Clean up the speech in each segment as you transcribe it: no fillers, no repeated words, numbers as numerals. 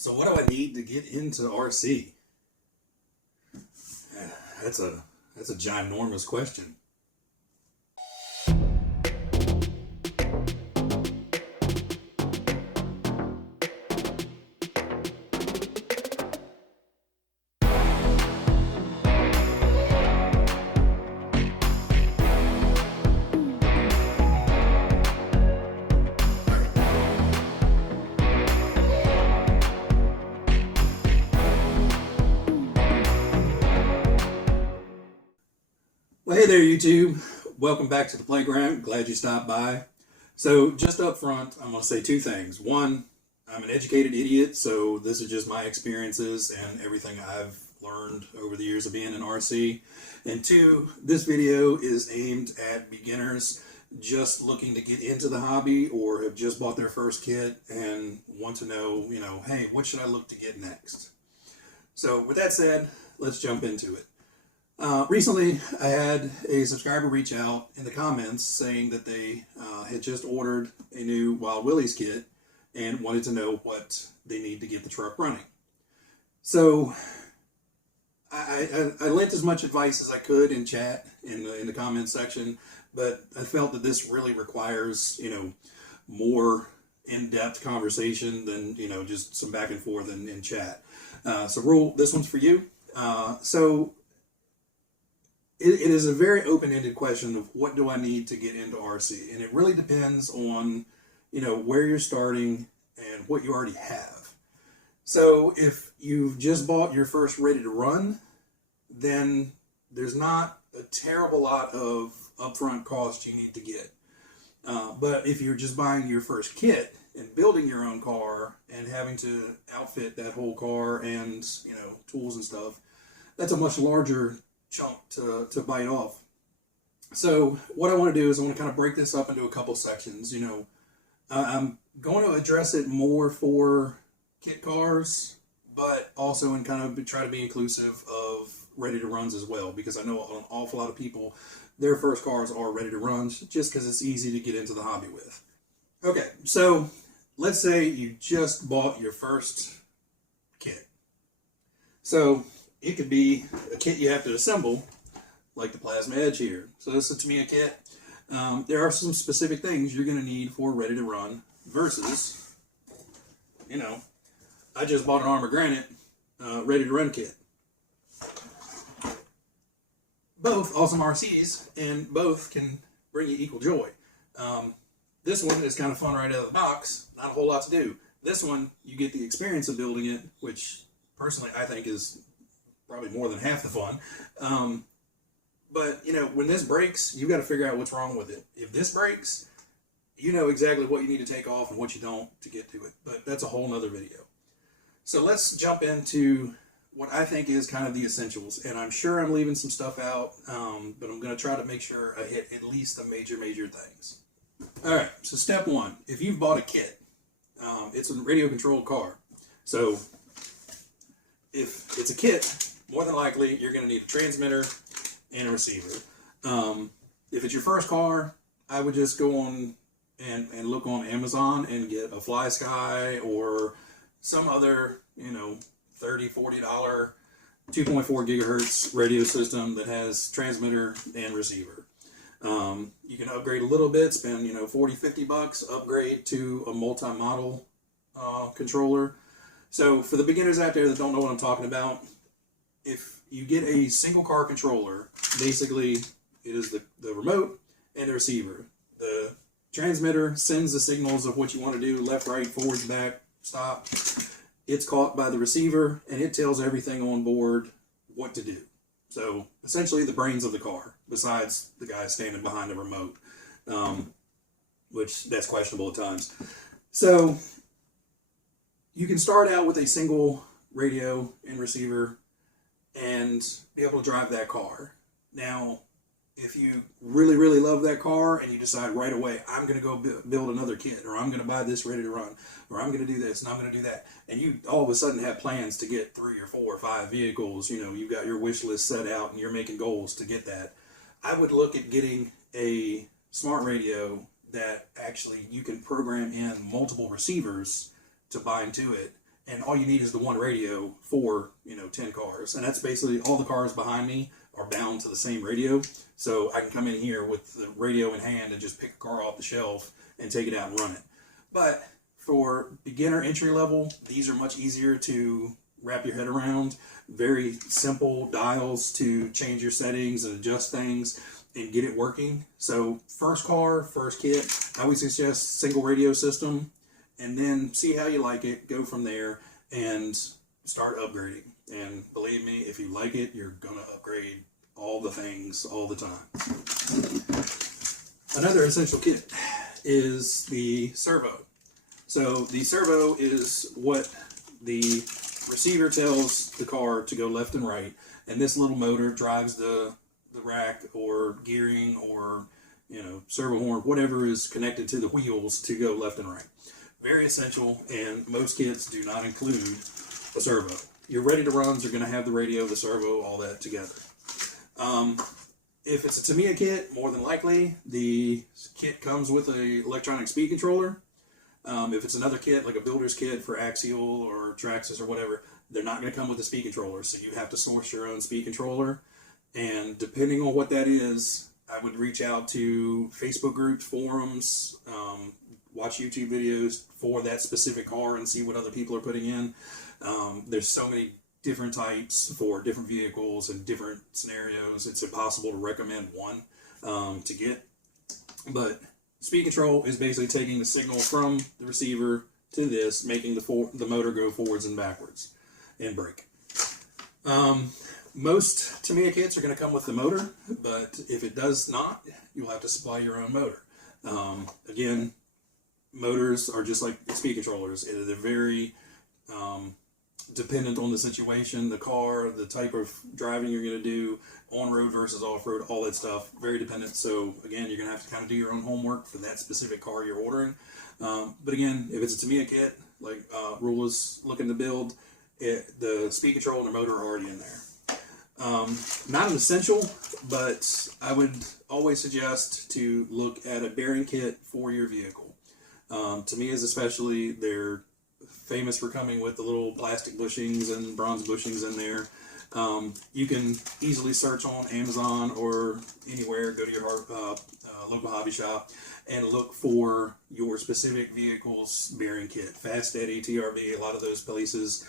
So what do I need to get into RC? That's a ginormous question. Well, hey there, YouTube. Welcome back to the playground. Glad you stopped by. So, just up front, I'm going to say two things. One, I'm an educated idiot, so this is just my experiences and everything I've learned over the years of being in RC. And two, this video is aimed at beginners just looking to get into the hobby or have just bought their first kit and want to know, hey, what should I look to get next? So, with that said, let's jump into it. Recently, I had a subscriber reach out in the comments saying that they had just ordered a new Wild Willys kit and wanted to know what they need to get the truck running. So I lent as much advice as I could in chat in the comments section, but I felt that this really requires more in-depth conversation than just some back and forth in chat. So Rule, this one's for you. It is a very open-ended question of what do I need to get into RC, and it really depends on where you're starting and what you already have. So if you've just bought your first ready to run, then there's not a terrible lot of upfront cost you need to get. But if you're just buying your first kit and building your own car and having to outfit that whole car and tools and stuff, that's a much larger chunk to bite off. So what I want to do is I want to kind of break this up into a couple sections. I'm going to address it more for kit cars, but also in kind of try to be inclusive of ready to runs as well, because I know an awful lot of people, their first cars are ready to run just because it's easy to get into the hobby with. Okay, so let's say you just bought your first kit. So it could be a kit you have to assemble, like the Plasma Edge here. So this is to me a kit. There are some specific things you're going to need for ready to run versus, I just bought an Armor Granite ready to run kit. Both awesome RCs, and both can bring you equal joy. This one is kind of fun right out of the box. Not a whole lot to do. This one, you get the experience of building it, which personally I think is probably more than half the fun. But when this breaks, you got to figure out what's wrong with it. If this breaks, you know exactly what you need to take off and what you don't to get to it. But that's a whole nother video. So let's jump into what I think is kind of the essentials. And I'm sure I'm leaving some stuff out, but I'm going to try to make sure I hit at least the major things. All right, so step one, if you've bought a kit, it's a radio controlled car. So if it's a kit, more than likely you're going to need a transmitter and a receiver. If it's your first car, I would just go on and look on Amazon and get a FlySky or some other $30, $40 2.4 gigahertz radio system that has transmitter and receiver. You can upgrade a little bit, spend $40, $50, upgrade to a multi-model controller. So for the beginners out there that don't know what I'm talking about, if you get a single car controller, basically it is the remote and the receiver. The transmitter sends the signals of what you want to do, left, right, forward, back, stop. It's caught by the receiver and it tells everything on board what to do. So essentially the brains of the car, besides the guy standing behind the remote, which that's questionable at times. So you can start out with a single radio and receiver and be able to drive that car. Now, if you really, really love that car and you decide right away, I'm going to go build another kit, or I'm going to buy this ready to run, or I'm going to do this and I'm going to do that, and you all of a sudden have plans to get 3 or 4 or 5 vehicles, you've got your wish list set out and you're making goals to get that, I would look at getting a smart radio that actually you can program in multiple receivers to bind to it and all you need is the one radio for 10 cars, and that's basically all the cars behind me are bound to the same radio, so I can come in here with the radio in hand and just pick a car off the shelf and take it out and run it. But for beginner entry level, these are much easier to wrap your head around. Very simple dials to change your settings and adjust things and get it working. So first car, first kit, I would suggest single radio system, and then see how you like it, go from there and start upgrading. And believe me, if you like it, you're gonna upgrade all the things all the time. Another essential kit is the servo. So the servo is what the receiver tells the car to go left and right, and this little motor drives the rack or gearing or servo horn, whatever is connected to the wheels to go left and right. Very essential, and most kits do not include a servo. Your ready to runs are going to have the radio, the servo, all that together. If it's a Tamiya kit, more than likely the kit comes with an electronic speed controller. If it's another kit, like a builder's kit for Axial or Traxxas or whatever, they're not going to come with a speed controller, so you have to source your own speed controller. And depending on what that is, I would reach out to Facebook groups, forums, watch YouTube videos for that specific car and see what other people are putting in. There's so many different types for different vehicles and different scenarios. It's impossible to recommend one to get. But speed control is basically taking the signal from the receiver to this, making the motor go forwards and backwards and brake. Most Tamiya kits are going to come with the motor, but if it does not, you'll have to supply your own motor. Again, motors are just like speed controllers. They're very dependent on the situation, the car, the type of driving you're going to do, on-road versus off-road, all that stuff, very dependent. So again, you're going to have to kind of do your own homework for that specific car you're ordering. But again, if it's a Tamiya kit, like Rule is looking to build, the speed control and the motor are already in there. Not an essential, but I would always suggest to look at a bearing kit for your vehicle. Tamiya's especially, they're famous for coming with the little plastic bushings and bronze bushings in there. You can easily search on Amazon or anywhere, go to your local hobby shop and look for your specific vehicle's bearing kit. Fast Eddie, TRB, a lot of those places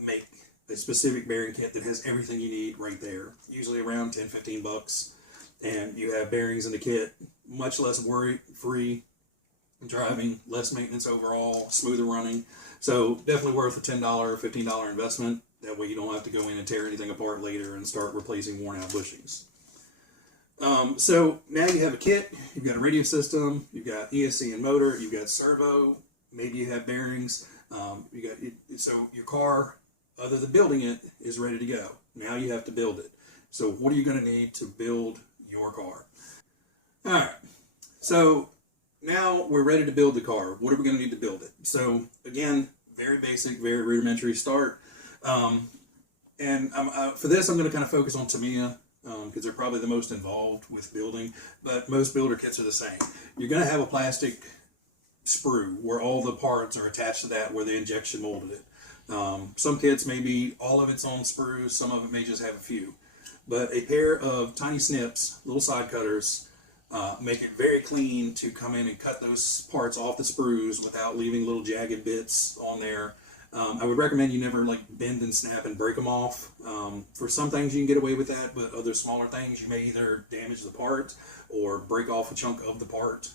make a specific bearing kit that has everything you need right there, usually around 10-15 bucks, and you have bearings in the kit, much less worry-free driving, less maintenance overall, smoother running. So definitely worth a $10, $15 investment. That way you don't have to go in and tear anything apart later and start replacing worn out bushings. So now you have a kit, you've got a radio system, you've got ESC and motor, you've got servo, maybe you have bearings, so your car, other than building it, is ready to go. Now you have to build it. So what are you going to need to build your car? Alright, so now we're ready to build the car. What are we going to need to build it? So again, very basic, very rudimentary start. For this, I'm going to kind of focus on Tamiya because they're probably the most involved with building, but most builder kits are the same. You're going to have a plastic sprue where all the parts are attached to that where the injection molded it. Some kits may be all of its own sprues, some of it may just have a few. But a pair of tiny snips, little side cutters, make it very clean to come in and cut those parts off the sprues without leaving little jagged bits on there. I would recommend you never bend and snap and break them off. For some things you can get away with that, but other smaller things you may either damage the part or break off a chunk of the part,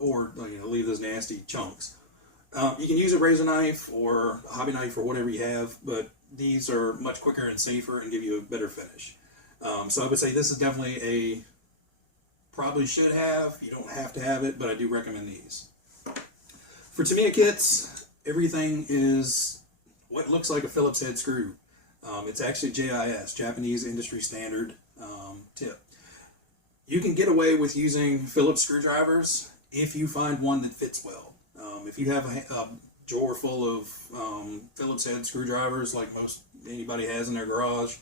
or leave those nasty chunks. You can use a razor knife or a hobby knife or whatever you have, but these are much quicker and safer and give you a better finish. So I would say this is definitely probably should have. You don't have to have it, but I do recommend these. For Tamiya kits, everything is what looks like a Phillips head screw. It's actually JIS, Japanese Industry Standard tip. You can get away with using Phillips screwdrivers if you find one that fits well. If you have a drawer full of Phillips head screwdrivers like anybody has in their garage,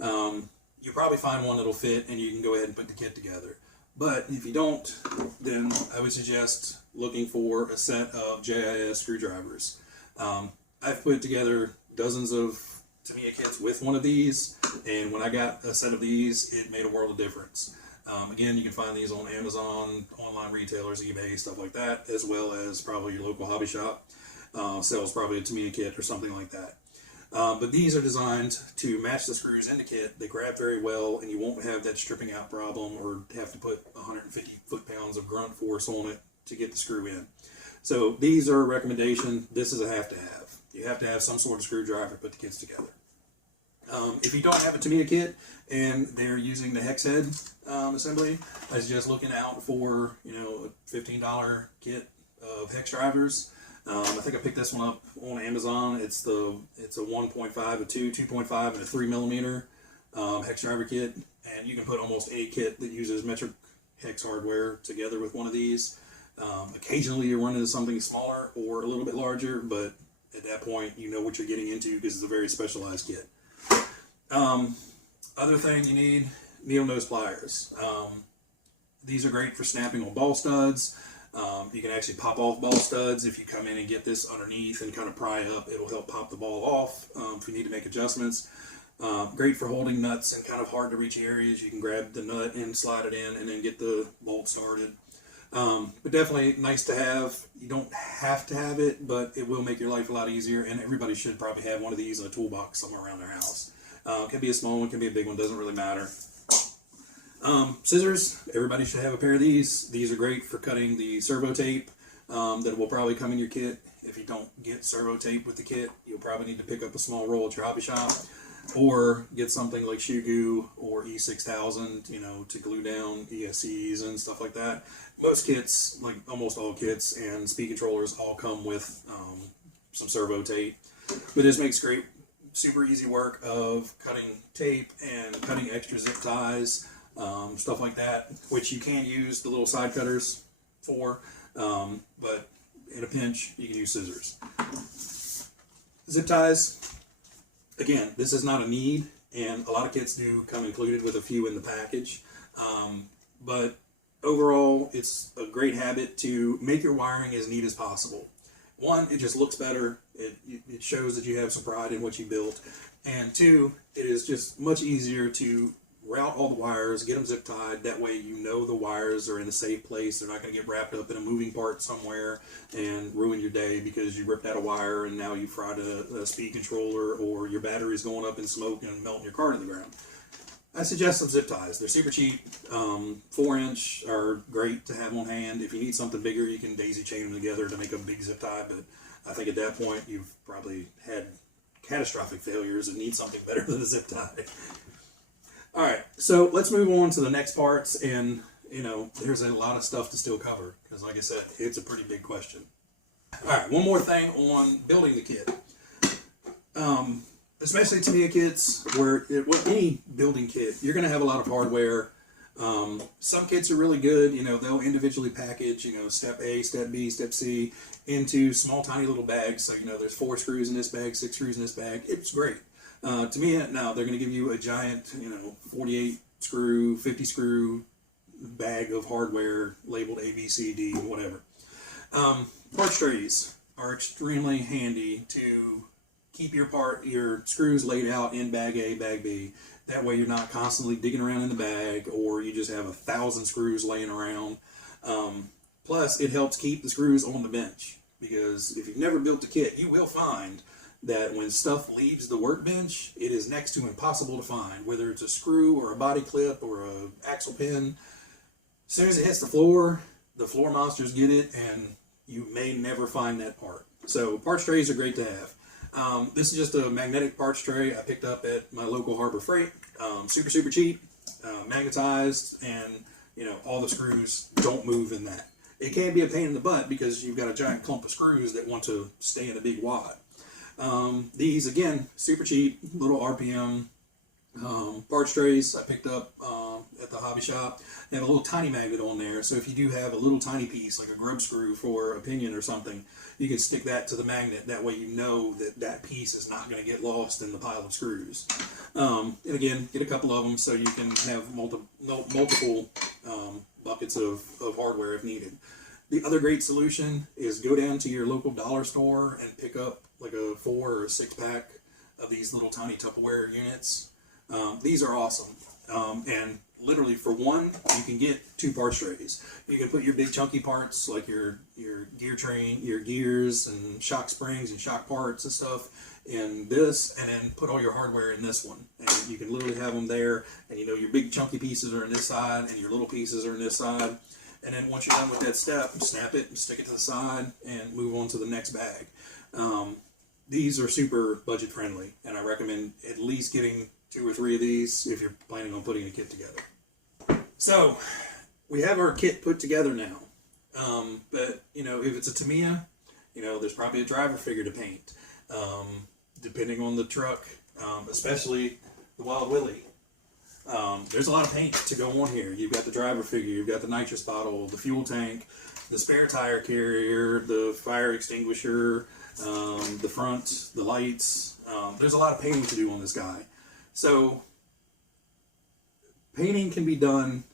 you'll probably find one that'll fit and you can go ahead and put the kit together. But if you don't, then I would suggest looking for a set of JIS screwdrivers. I've put together dozens of Tamiya kits with one of these, and when I got a set of these, it made a world of difference. Again, you can find these on Amazon, online retailers, eBay, stuff like that, as well as probably your local hobby shop sells probably a Tamiya kit or something like that. But these are designed to match the screws in the kit. They grab very well, and you won't have that stripping out problem or have to put 150 foot-pounds of grunt force on it to get the screw in. So these are a recommendation. This is a have-to-have. You have to have some sort of screwdriver to put the kits together. If you don't have a Tamiya kit and they're using the hex head assembly, I suggest looking out for a $15 kit of hex drivers. I think I picked this one up on Amazon. It's a 1.5, a 2, 2.5, and a 3 millimeter hex driver kit, and you can put almost any kit that uses metric hex hardware together with one of these. Occasionally you run into something smaller or a little bit larger, but at that point you know what you're getting into because it's a very specialized kit. Other thing you need, needle nose pliers. These are great for snapping on ball studs. You can actually pop off ball studs if you come in and get this underneath and kind of pry up. It'll help pop the ball off if you need to make adjustments. Great for holding nuts in kind of hard to reach areas. You can grab the nut and slide it in and then get the bolt started. But definitely nice to have. You don't have to have it, but it will make your life a lot easier, and everybody should probably have one of these in a toolbox somewhere around their house. Can be a small one, can be a big one, doesn't really matter. Scissors, everybody should have a pair of these. These are great for cutting the servo tape that will probably come in your kit. If you don't get servo tape with the kit, you'll probably need to pick up a small roll at your hobby shop, or get something like shoe goo or E6000, to glue down ESCs and stuff like that. Most kits, like almost all kits and speed controllers, all come with some servo tape. But this makes great, super easy work of cutting tape and cutting extra zip ties, stuff like that, which you can use the little side cutters for, but in a pinch, you can use scissors. Zip ties, again, this is not a need, and a lot of kits do come included with a few in the package, but overall, it's a great habit to make your wiring as neat as possible. One, it just looks better. It shows that you have some pride in what you built. And two, it is just much easier to route all the wires, get them zip tied. That way you know the wires are in a safe place. They're not going to get wrapped up in a moving part somewhere and ruin your day because you ripped out a wire and now you fried a speed controller, or your battery's going up in smoke and melting your car to the ground. I suggest some zip ties. They're super cheap. 4-inch are great to have on hand. If you need something bigger, you can daisy chain them together to make a big zip tie, but I think at that point you've probably had catastrophic failures and need something better than a zip tie. Alright, so let's move on to the next parts, and there's a lot of stuff to still cover, because like I said, it's a pretty big question. Alright, one more thing on building the kit. Especially Tamiya kits, any building kit, you're going to have a lot of hardware. Some kits are really good, they'll individually package, step A, step B, step C into small tiny little bags. So, there's 4 screws in this bag, 6 screws in this bag. It's great. Tamiya, now they're going to give you a giant, 48 screw, 50 screw bag of hardware labeled A, B, C, D, whatever. Parts trays are extremely handy to keep your screws laid out in bag A, bag B. That way you're not constantly digging around in the bag, or you just have 1,000 screws laying around. Plus, it helps keep the screws on the bench, because if you've never built a kit, you will find that when stuff leaves the workbench, it is next to impossible to find, whether it's a screw or a body clip or a axle pin. As soon as it hits the floor monsters get it, and you may never find that part. So parts trays are great to have. This is just a magnetic parts tray I picked up at my local Harbor Freight. Super cheap, magnetized, and all the screws don't move in that. It can be a pain in the butt because you've got a giant clump of screws that want to stay in a big wad. These, again, super cheap, little RPM parts trays I picked up at the hobby shop. They have a little tiny magnet on there, so if you do have a little tiny piece, like a grub screw for a pinion or something, you can stick that to the magnet. That way you know that that piece is not going to get lost in the pile of screws. And again, get a couple of them so you can have multiple buckets of hardware if needed. The other great solution is go down to your local dollar store and pick up like a 4 or 6 pack of these little tiny Tupperware units. These are awesome. And literally for one, you can get 2 part trays. You can put your big chunky parts like your gear train, your gears and shock springs and shock parts and stuff in this, and then put all your hardware in this one. And you can literally have them there, and you know your big chunky pieces are in this side and your little pieces are in this side. And then once you're done with that step, snap it and stick it to the side and move on to the next bag. These are super budget friendly, and I recommend at least getting 2 or 3 of these if you're planning on putting a kit together. So we have our kit put together now, but you know, if it's a Tamiya, you know, there's probably a driver figure to paint, depending on the truck, especially the Wild Willie. There's a lot of paint to go on here. You've got the driver figure, you've got the nitrous bottle, the fuel tank, the spare tire carrier, the fire extinguisher, the front, the lights. There's a lot of painting to do on this guy. So painting can be done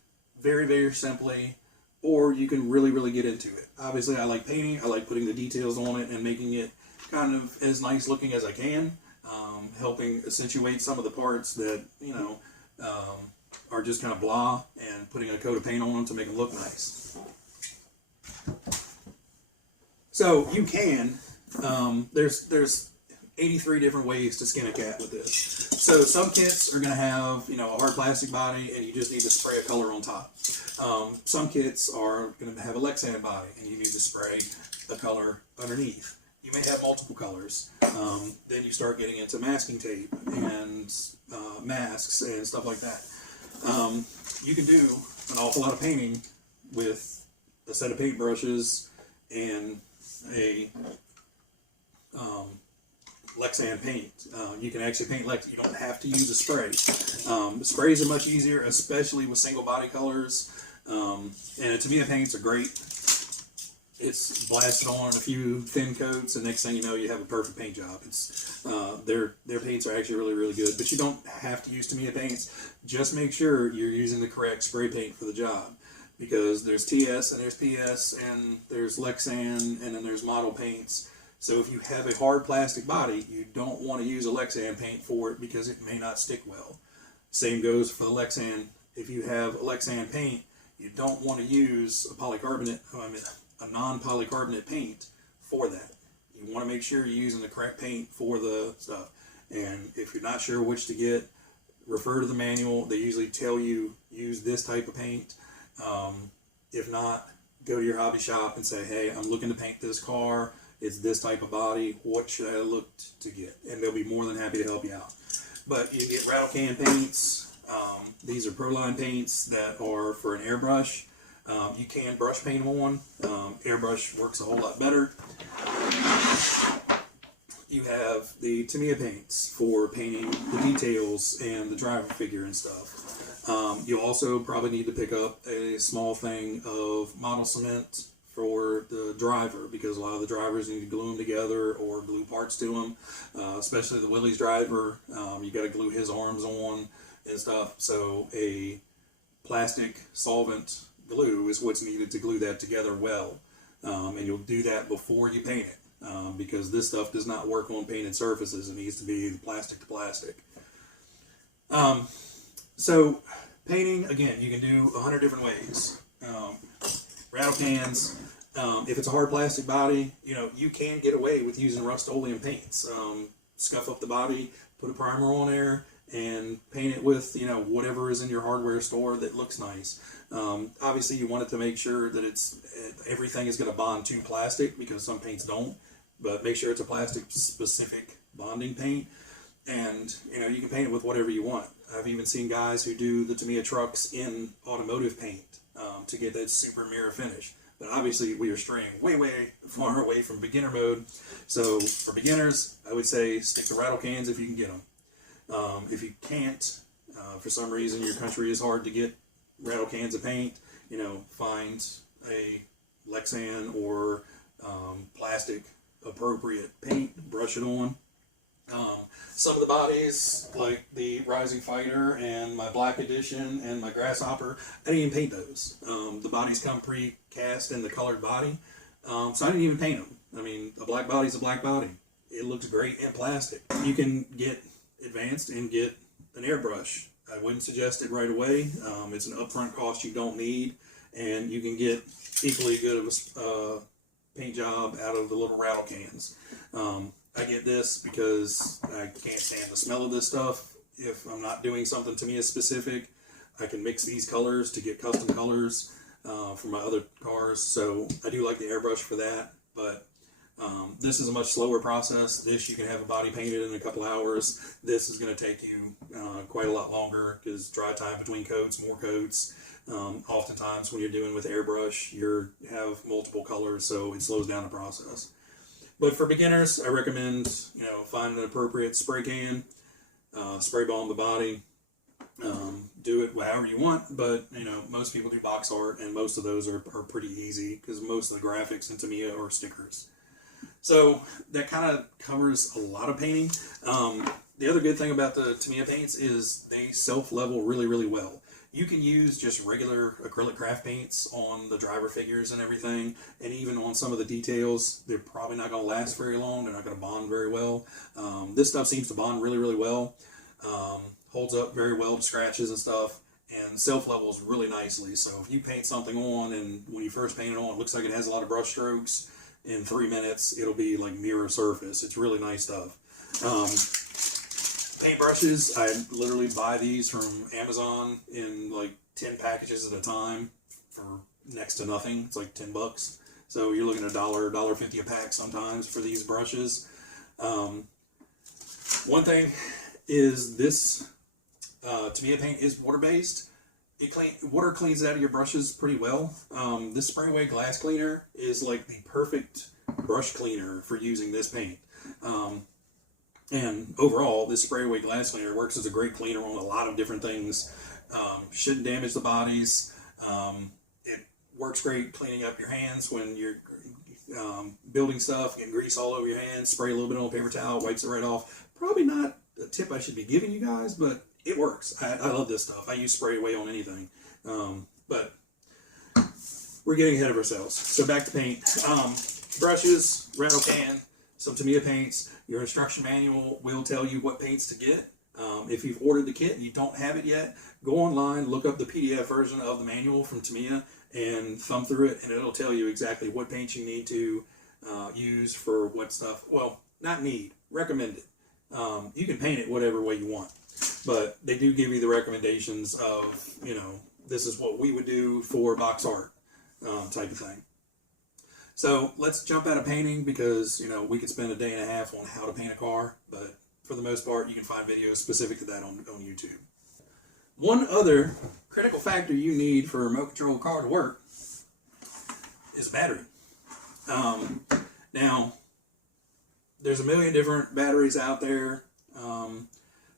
very, very simply, or you can really, really get into it. Obviously, I like painting. I like putting the details on it and making it kind of as nice looking as I can, helping accentuate some of the parts that, you know, are just kind of blah, and putting a coat of paint on them to make them look nice. So you can, there's 83 different ways to skin a cat with this. So some kits are going to have, you know, a hard plastic body and you just need to spray a color on top. Some kits are going to have a Lexan body and you need to spray a color underneath. You may have multiple colors. Then you start getting into masking tape and masks and stuff like that. You can do an awful lot of painting with a set of paintbrushes and a Lexan paint. You can actually paint Lex. You don't have to use a spray. Sprays are much easier, especially with single body colors. And Tamiya paints are great. It's blasted on a few thin coats, and next thing you know, you have a perfect paint job. It's their paints are actually really, really good. But you don't have to use Tamiya paints. Just make sure you're using the correct spray paint for the job, because there's TS and there's PS and there's Lexan and then there's model paints. So if you have a hard plastic body, you don't want to use a Lexan paint for it because it may not stick well. Same goes for the Lexan. If you have a Lexan paint, you don't want to use a non-polycarbonate paint for that. You want to make sure you're using the correct paint for the stuff. And if you're not sure which to get, refer to the manual. They usually tell you use this type of paint. If not, go to your hobby shop and say, hey, I'm looking to paint this car. It's this type of body. What should I look to get? And they'll be more than happy to help you out. But you get rattle can paints. These are Proline paints that are for an airbrush. You can brush paint them on. Airbrush works a whole lot better. You have the Tamiya paints for painting the details and the driver figure and stuff. You'll also probably need to pick up a small thing of model cement for the driver, because a lot of the drivers need to glue them together or glue parts to them, especially the Willie's driver. You got to glue his arms on and stuff. So a plastic solvent glue is what's needed to glue that together well. And you'll do that before you paint it, because this stuff does not work on painted surfaces. It needs to be plastic to plastic. So painting, again, you can do 100 different ways. Rattle cans, if it's a hard plastic body, you know, you can get away with using Rust-Oleum paints. Scuff up the body, put a primer on there, and paint it with, you know, whatever is in your hardware store that looks nice. Obviously, you want it to make sure that everything is going to bond to plastic, because some paints don't. But make sure it's a plastic-specific bonding paint, and you know, you can paint it with whatever you want. I've even seen guys who do the Tamiya trucks in automotive paint to get that super mirror finish. But obviously, we are straying way, way far away from beginner mode. So for beginners, I would say stick to rattle cans if you can get them. If you can't, for some reason your country is hard to get rattle cans of paint, you know, find a Lexan or plastic appropriate paint, brush it on. Some of the bodies, like the Rising Fighter and my Black Edition and my Grasshopper, I didn't even paint those. The bodies come pre-cast in the colored body, so I didn't even paint them. I mean, a black body's a black body. it looks great in plastic. You can get advanced and get an airbrush. I wouldn't suggest it right away. It's an upfront cost you don't need, and you can get equally good of a paint job out of the little rattle cans. I get this because I can't stand the smell of this stuff. If I'm not doing something Tamiya specific, I can mix these colors to get custom colors for my other cars. So I do like the airbrush for that, but this is a much slower process. This you can have a body painted in a couple hours. This is going to take you quite a lot longer because dry time between coats, more coats. Oftentimes when you're doing with airbrush, you have multiple colors, so it slows down the process. But for beginners, I recommend find an appropriate spray can, spray balm the body. Do it however you want, but most people do box art, and most of those are pretty easy because most of the graphics in Tamiya are stickers. So that kind of covers a lot of painting. The other good thing about the Tamiya paints is they self-level really, really well. You can use just regular acrylic craft paints on the driver figures and everything, and even on some of the details. They're probably not going to last very long. They're not going to bond very well. This stuff seems to bond really, really well. Holds up very well to scratches and stuff, and self-levels really nicely. So if you paint something on, and when you first paint it on, it looks like it has a lot of brush strokes, in 3 minutes, it'll be like mirror surface. It's really nice stuff. Paint brushes, I literally buy these from Amazon in like 10 packages at a time for next to nothing. It's like $10. So you're looking at $1.50 a pack sometimes for these brushes. One thing is this Tamiya paint is water-based. Water cleans out of your brushes pretty well. This spray away glass cleaner is like the perfect brush cleaner for using this paint. And overall, this spray away glass cleaner works as a great cleaner on a lot of different things. Shouldn't damage the bodies. It works great cleaning up your hands when you're building stuff, getting grease all over your hands. Spray a little bit on a paper towel, wipes it right off. Probably not a tip I should be giving you guys, but it works. I love this stuff. I use spray away on anything. But we're getting ahead of ourselves. So back to paint. Brushes, rattle can, some Tamiya paints. Your instruction manual will tell you what paints to get. If you've ordered the kit and you don't have it yet, go online, look up the PDF version of the manual from Tamiya and thumb through it, and it'll tell you exactly what paints you need to use for what stuff. Well, not need, recommended. You can paint it whatever way you want, but they do give you the recommendations of, this is what we would do for box art type of thing. So let's jump out of painting because, we could spend a day and a half on how to paint a car, but for the most part, you can find videos specific to that on YouTube. One other critical factor you need for a remote control car to work is a battery. Now, there's a million different batteries out there.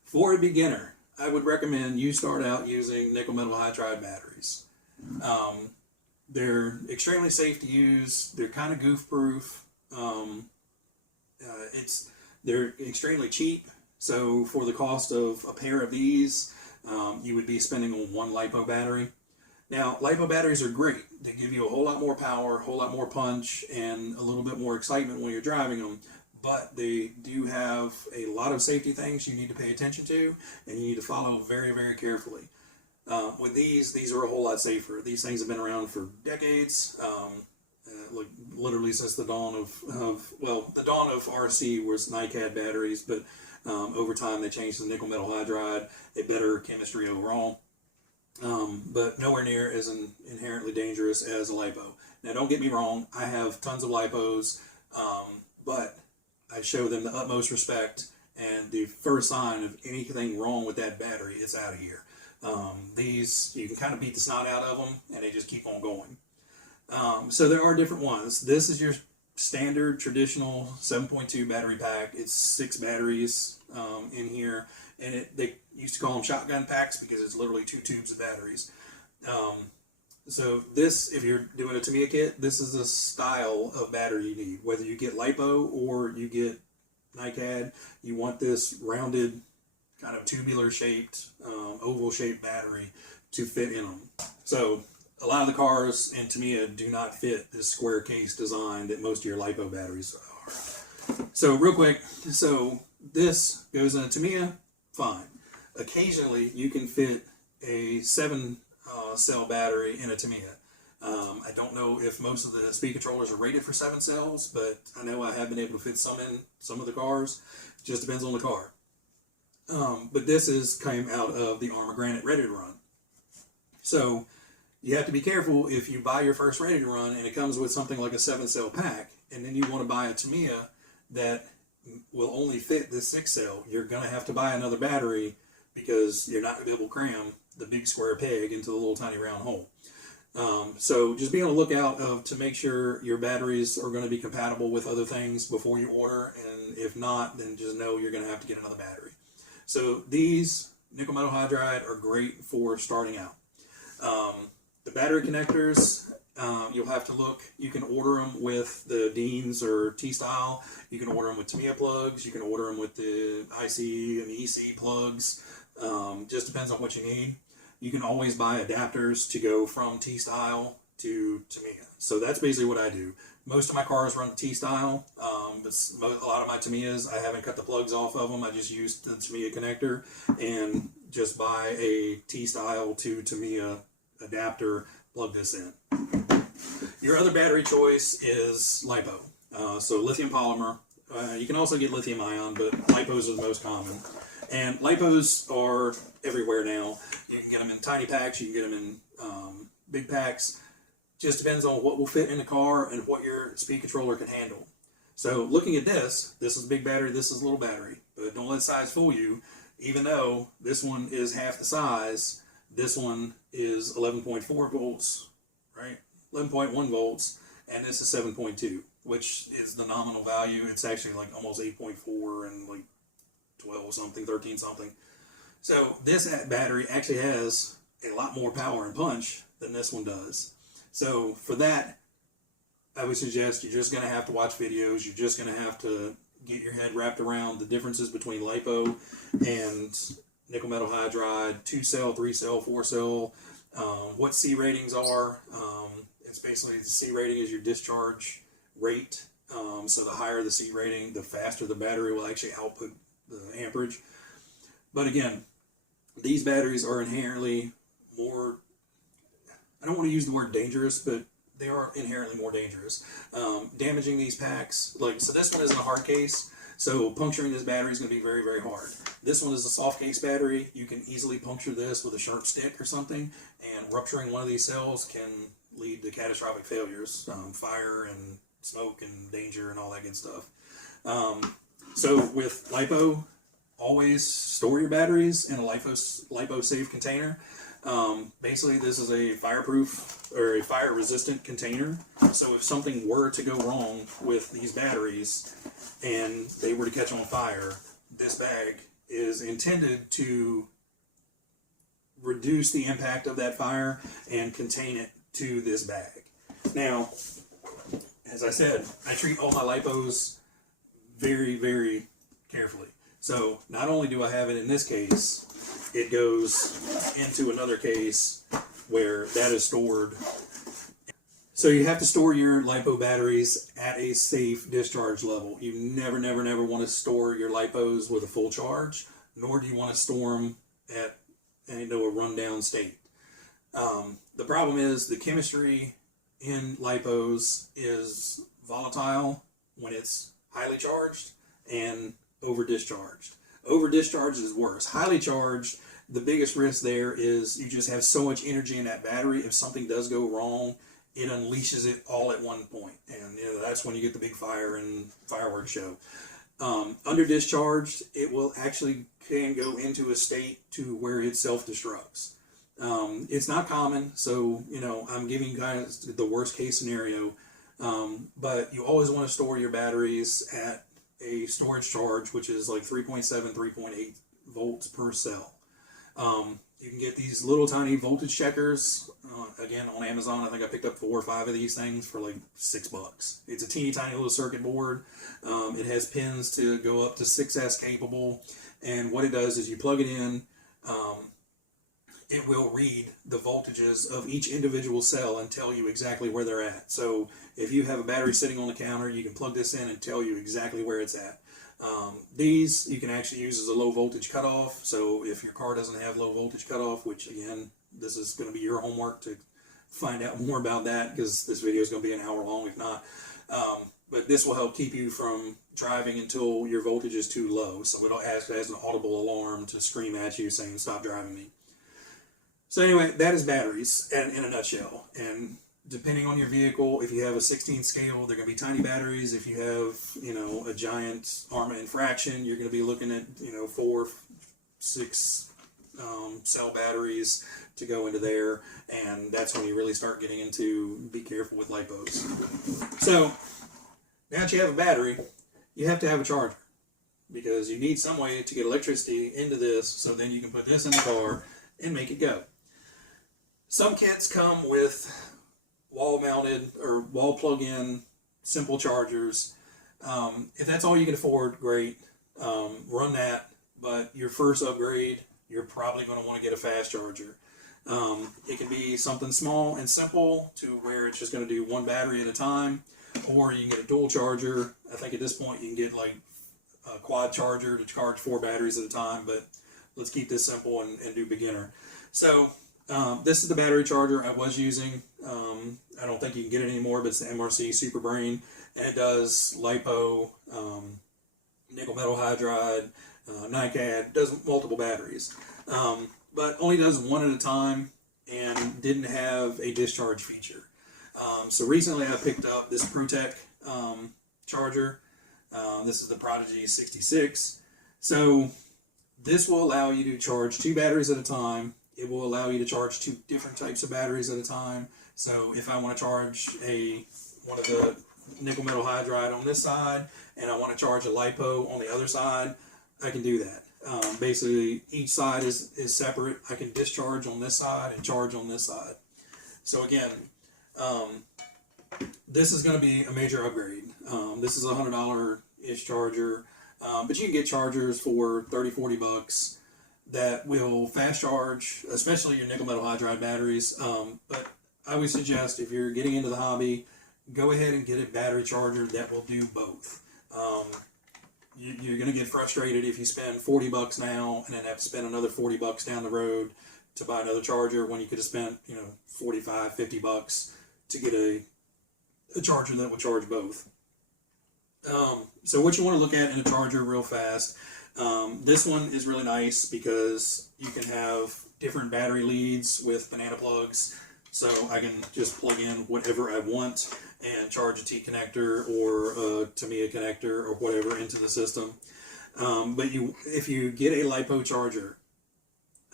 For a beginner, I would recommend you start out using nickel metal hydride batteries. They're extremely safe to use. They're kind of goof proof. They're extremely cheap. So for the cost of a pair of these, you would be spending on one LiPo battery. Now, LiPo batteries are great. They give you a whole lot more power, a whole lot more punch, and a little bit more excitement when you're driving them. But they do have a lot of safety things you need to pay attention to, and you need to follow very, very carefully. With these are a whole lot safer. These things have been around for decades, literally since the dawn of the dawn of RC was NiCad batteries, but over time they changed to nickel metal hydride, a better chemistry overall, but nowhere near as inherently dangerous as a LiPo. Now don't get me wrong, I have tons of LiPos, but I show them the utmost respect, and the first sign of anything wrong with that battery, it's out of here. These, you can kind of beat the snot out of them, and they just keep on going. So there are different ones. This is your standard traditional 7.2 battery pack. It's 6 batteries in here, and they used to call them shotgun packs because it's literally 2 tubes of batteries. So this, if you're doing a Tamiya kit, this is the style of battery you need. Whether you get LiPo or you get NiCad, you want this rounded, kind of tubular shaped, oval shaped battery to fit in them. So a lot of the cars in Tamiya do not fit this square case design that most of your LiPo batteries are. So real quick, so this goes in a Tamiya, fine. Occasionally you can fit a 7 cell battery in a Tamiya. I don't know if most of the speed controllers are rated for 7 cells, but I know I have been able to fit some in some of the cars. It just depends on the car. But this came out of the Armor Granite Ready to Run. So you have to be careful if you buy your first Ready to Run and it comes with something like a 7-cell pack, and then you want to buy a Tamiya that will only fit this 6-cell. You're going to have to buy another battery because you're not going to be able to cram the big square peg into the little tiny round hole. So just be on the lookout to make sure your batteries are going to be compatible with other things before you order, and if not, then just know you're going to have to get another battery. So these nickel metal hydride are great for starting out. The battery connectors, you'll have to look. You can order them with the Deans or T-Style. You can order them with Tamiya plugs. You can order them with the IC and the EC plugs. Just depends on what you need. You can always buy adapters to go from T-Style to Tamiya. So that's basically what I do. Most of my cars run T-Style, but a lot of my Tamiyas, I haven't cut the plugs off of them. I just use the Tamiya connector and just buy a T-Style to Tamiya adapter, plug this in. Your other battery choice is LiPo. So lithium polymer. You can also get lithium ion, but LiPos are the most common. And LiPos are everywhere now. You can get them in tiny packs, you can get them in big packs. Just depends on what will fit in the car and what your speed controller can handle. So looking at this is a big battery, this is a little battery. But don't let size fool you. Even though this one is half the size, this one is 11.4 volts, right? 11.1 volts, and this is 7.2, which is the nominal value. It's actually like almost 8.4 and like 12 something, 13 something. So this battery actually has a lot more power and punch than this one does. So for that, I would suggest you're just going to have to watch videos. You're just going to have to get your head wrapped around the differences between LiPo and nickel metal hydride, 2-cell, 3-cell, 4-cell, what C ratings are. It's basically the C rating is your discharge rate. So the higher the C rating, the faster the battery will actually output the amperage. But again, these batteries are inherently more, I don't want to use the word dangerous, but they are inherently more dangerous. Damaging these packs, so this one isn't a hard case, so puncturing this battery is going to be very, very hard. This one is a soft case battery. You can easily puncture this with a sharp stick or something, and rupturing one of these cells can lead to catastrophic failures, fire and smoke and danger and all that good stuff. So with LiPo, always store your batteries in a LiPo safe container. Basically, this is a fireproof or a fire resistant container. So if something were to go wrong with these batteries and they were to catch on fire, this bag is intended to reduce the impact of that fire and contain it to this bag. Now, as I said, I treat all my LiPos very, very carefully. So not only do I have it in this case, it goes into another case where that is stored. So you have to store your LiPo batteries at a safe discharge level. You never, never, never want to store your LiPos with a full charge, nor do you want to store them at a rundown state. The problem is the chemistry in LiPos is volatile when it's highly charged and over discharged. Over discharged is worse. Highly charged, the biggest risk there is you just have so much energy in that battery. If something does go wrong, it unleashes it all at one point, and that's when you get the big fire and fireworks show. Under discharged, it will actually can go into a state to where it self-destructs. It's not common, so I'm giving you guys the worst case scenario, but you always want to store your batteries at a storage charge, which is like 3.7, 3.8 volts per cell. You can get these little tiny voltage checkers, again on Amazon. I think I picked up 4 or 5 of these things for like $6. It's a teeny tiny little circuit board. It has pins to go up to 6S capable, and what it does is you plug it in, it will read the voltages of each individual cell and tell you exactly where they're at. So if you have a battery sitting on the counter, you can plug this in and tell you exactly where it's at. These you can actually use as a low voltage cutoff. So if your car doesn't have low voltage cutoff, which again, this is going to be your homework to find out more about that, because this video is going to be an hour long if not. But this will help keep you from driving until your voltage is too low. So it'll ask as an audible alarm to scream at you saying, stop driving me. So anyway, that is batteries in a nutshell. And depending on your vehicle, if you have a 16 scale, they're going to be tiny batteries. If you have, you know, a giant ARMA infraction, you're going to be looking at, you know, 4, 6 cell batteries to go into there. And that's when you really start getting into be careful with lipos. So now that you have a battery, you have to have a charger, because you need some way to get electricity into this so then you can put this in the car and make it go. Some kits come with wall-mounted or wall plug-in simple chargers. If that's all you can afford, great. Run that, but your first upgrade, you're probably going to want to get a fast charger. It can be something small and simple to where it's just going to do one battery at a time, or you can get a dual charger. I think at this point you can get like a quad charger to charge 4 batteries at a time, but let's keep this simple and do beginner. So this is the battery charger I was using. I don't think you can get it anymore, but it's the MRC Super Brain, and it does lipo, nickel metal hydride, NiCad, does multiple batteries, but only does one at a time and didn't have a discharge feature. So recently I picked up this ProTech charger. This is the Prodigy 66. So this will allow you to charge 2 batteries at a time. It will allow you to charge 2 different types of batteries at a time. So if I want to charge one of the nickel metal hydride on this side and I want to charge a lipo on the other side, I can do that. Basically each side is separate. I can discharge on this side and charge on this side. So again, this is going to be a major upgrade. This is a $100-ish charger, but you can get chargers for $30-40 that will fast charge, especially your nickel metal hydride batteries. But I would suggest, if you're getting into the hobby, go ahead and get a battery charger that will do both. You're going to get frustrated if you spend $40 now and then have to spend another $40 down the road to buy another charger, when you could have spent, you know, $45-50 to get a charger that will charge both. So what you want to look at in a charger real fast, this one is really nice because you can have different battery leads with banana plugs. So I can just plug in whatever I want and charge a T connector or a Tamiya connector or whatever into the system. But if you get a LiPo charger,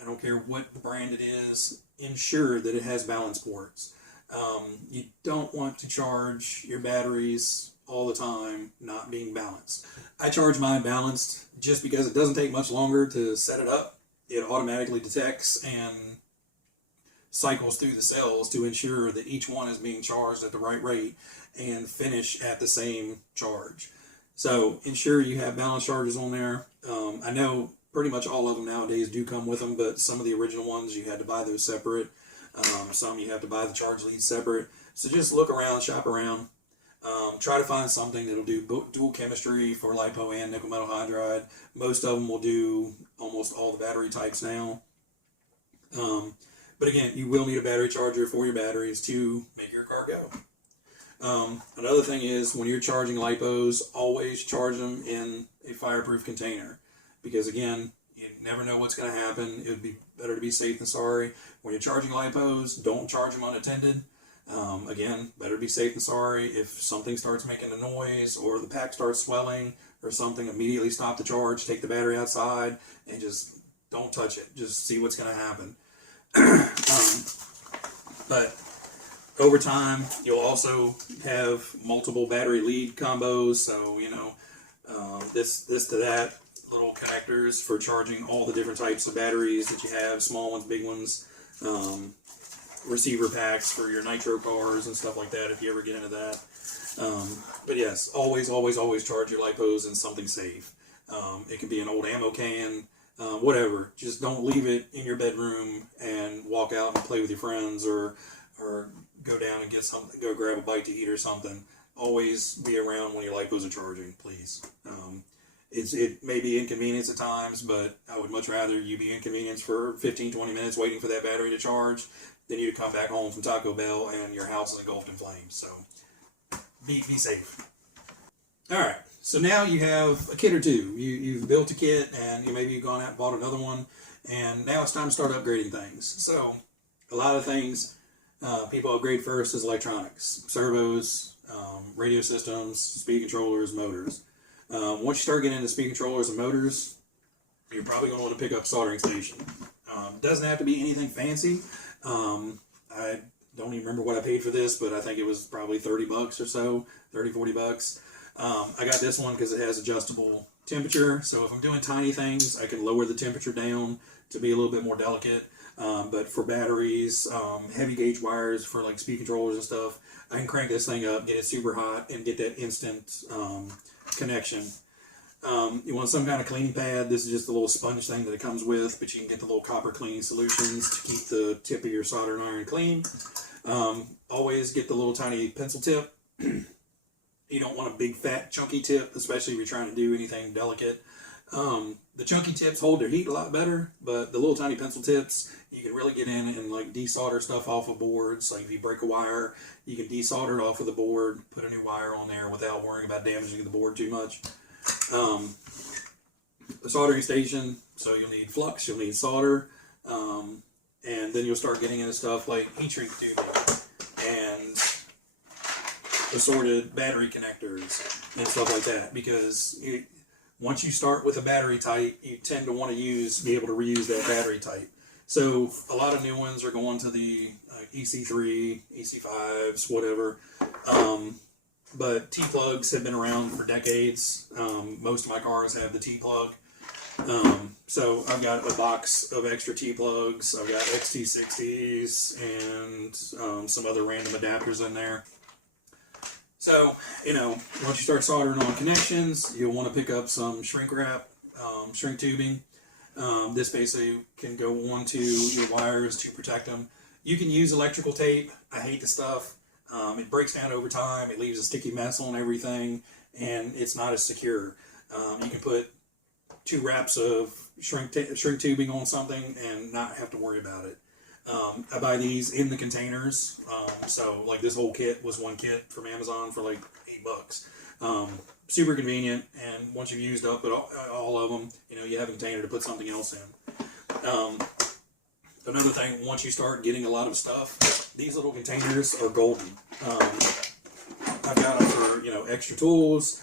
I don't care what brand it is, ensure that it has balance ports. You don't want to charge your batteries all the time not being balanced. I charge mine balanced just because it doesn't take much longer to set it up. It automatically detects and cycles through the cells to ensure that each one is being charged at the right rate and finish at the same charge. So ensure you have balance chargers on there. I know pretty much all of them nowadays do come with them, but some of the original ones you had to buy those separate. Some you have to buy the charge leads separate. So just look around, shop around. Try to find something that'll do dual chemistry for LiPo and nickel metal hydride. Most of them will do almost all the battery types now. But again, you will need a battery charger for your batteries to make your car go. Another thing is, when you're charging LiPos, always charge them in a fireproof container, because again, you never know what's going to happen. It would be better to be safe than sorry. When you're charging LiPos, don't charge them unattended. Again, better be safe than sorry. If something starts making a noise or the pack starts swelling or something, immediately stop the charge, take the battery outside, and just don't touch it. Just see what's going to happen. But over time, you'll also have multiple battery lead combos. So, you know, this to that, little connectors for charging all the different types of batteries that you have, small ones, big ones, receiver packs for your nitro cars and stuff like that, if you ever get into that. But yes, always charge your LiPos in something safe. It could be an old ammo can, whatever. Just don't leave it in your bedroom and walk out and play with your friends, or go down and get something, go grab a bite to eat or something. Always be around when your lipos are charging, please. It may be inconvenience at times, but I would much rather you be inconvenienced for 15-20 minutes waiting for that battery to charge than you to come back home from Taco Bell and your house is engulfed in flames. So be safe. All right, so now you have a kit or two. You've built a kit, and maybe you've gone out and bought another one, and now it's time to start upgrading things. So a lot of things people upgrade first is electronics, servos, radio systems, speed controllers, motors. Once you start getting into speed controllers and motors, you're probably going to want to pick up soldering station. Doesn't have to be anything fancy. I don't even remember what I paid for this, but I think it was probably $30 or so, 30, $40. I got this one because it has adjustable temperature. So if I'm doing tiny things, I can lower the temperature down to be a little bit more delicate. But for batteries, heavy gauge wires for like speed controllers and stuff, I can crank this thing up, get it super hot, and get that instant connection. You want some kind of cleaning pad. This is just a little sponge thing that it comes with, but you can get the little copper cleaning solutions to keep the tip of your soldering iron clean. Always get the little tiny pencil tip. You don't want a big fat chunky tip, especially if you're trying to do anything delicate. The chunky tips hold their heat a lot better, but the little tiny pencil tips, you can really get in and like desolder stuff off of boards. Like if you break a wire, you can desolder it off of the board, put a new wire on there without worrying about damaging the board too much. The soldering station, so you'll need flux, you'll need solder, and then you'll start getting into stuff like heat shrink tubing and assorted battery connectors and stuff like that, because once you start with a battery type, you tend to want to be able to reuse that battery type. So a lot of new ones are going to the EC3, EC5s, whatever. But T-plugs have been around for decades. Most of my cars have the T-plug. So I've got a box of extra T-plugs. I've got XT60s and some other random adapters in there. So, once you start soldering on connections, you'll want to pick up some shrink wrap, shrink tubing. This basically can go onto your wires to protect them. You can use electrical tape. I hate the stuff. It breaks down over time. It leaves a sticky mess on everything, and it's not as secure. You can put 2 wraps of shrink tubing on something and not have to worry about it. I buy these in the containers. So like this whole kit was one kit from Amazon for like $8. Super convenient, and once you've used up all of them, you have a container to put something else in. Another thing, once you start getting a lot of stuff, these little containers are golden. I've got them for extra tools,